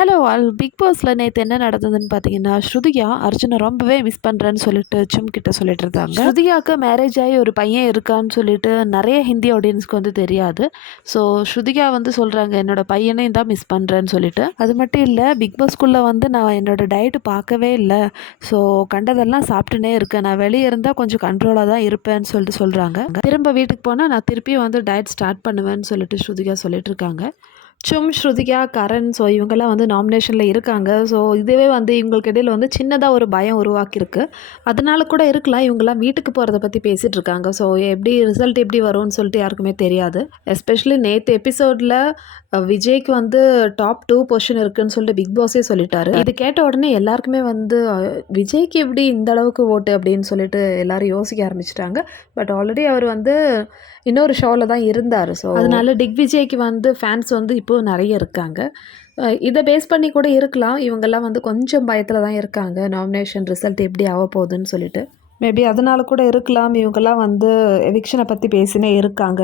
Hello all big பாஸில் நேற்று என்ன நடந்ததுன்னு பார்த்தீங்கன்னா, ஸ்ருதிகா அர்ஜுனை ரொம்பவே மிஸ் பண்ணுறேன்னு சொல்லிட்டு கிட்ட சொல்லிட்டு இருந்தாங்க. ஸ்ருதிகாவுக்கு மேரேஜ் ஆகி ஒரு பையன் இருக்கான்னு சொல்லிட்டு நிறைய ஹிந்தி ஆடியன்ஸ்க்கு வந்து தெரியாது. ஸோ ஸ்ருதிகா வந்து சொல்கிறாங்க, என்னோட பையனையும் தான் மிஸ் பண்ணுறேன்னு சொல்லிட்டு. அது மட்டும் இல்லை, பிக் பாஸ்குள்ளே வந்து நான் என்னோட டயட்டு பார்க்கவே இல்லை. ஸோ கண்டதெல்லாம் சாப்பிட்டுனே இருக்கேன். நான் வெளியே இருந்தால் கொஞ்சம் கண்ட்ரோலாக தான் இருப்பேன்னு சொல்லிட்டு சொல்கிறாங்க. திரும்ப வீட்டுக்கு போனால் நான் திருப்பியும் வந்து டயட் ஸ்டார்ட் பண்ணுவேன்னு சொல்லிட்டு ஸ்ருதிகா சொல்லிட்டு இருக்காங்க. ஸ்ருதிகா, கரண் ஸோ இவங்கெல்லாம் வந்து நாமினேஷனில் இருக்காங்க. ஸோ இதுவே வந்து இவங்களுக்கு இடையில் வந்து சின்னதாக ஒரு பயம் உருவாக்கியிருக்கு. அதனால கூட இருக்கலாம் இவங்கெல்லாம் வீட்டுக்கு போகிறத பற்றி பேசிகிட்டு இருக்காங்க. ஸோ எப்படி ரிசல்ட் எப்படி வரும்னு சொல்லிட்டு யாருக்குமே தெரியாது. எஸ்பெஷலி நேற்று எபிசோடில் விஜய்க்கு வந்து டாப் 2 பொசிஷன் இருக்குன்னு சொல்லிட்டு பிக் பாஸே சொல்லிட்டாரு. இது கேட்ட உடனே எல்லாருக்குமே வந்து விஜய்க்கு எப்படி இந்த அளவுக்கு ஓட்டு அப்படின்னு சொல்லிட்டு எல்லாரும் யோசிக்க ஆரம்பிச்சிட்டாங்க. பட் ஆல்ரெடி அவர் வந்து இன்னொரு ஷோவில் தான் இருந்தார். ஸோ அதனால விஜய்க்கு வந்து ஃபேன்ஸ் வந்து இப்போது நிறைய இருக்காங்க. இதை பேஸ் பண்ணி கூட இருக்கலாம். இவங்கெல்லாம் வந்து கொஞ்சம் பயத்தில் தான் இருக்காங்க. நாமினேஷன் ரிசல்ட் எப்படி ஆக போகுதுன்னு சொல்லிட்டு மேபி அதனால கூட இருக்கலாம். இவங்கெல்லாம் வந்து எவிக்ஷனை பற்றி பேசினே இருக்காங்க.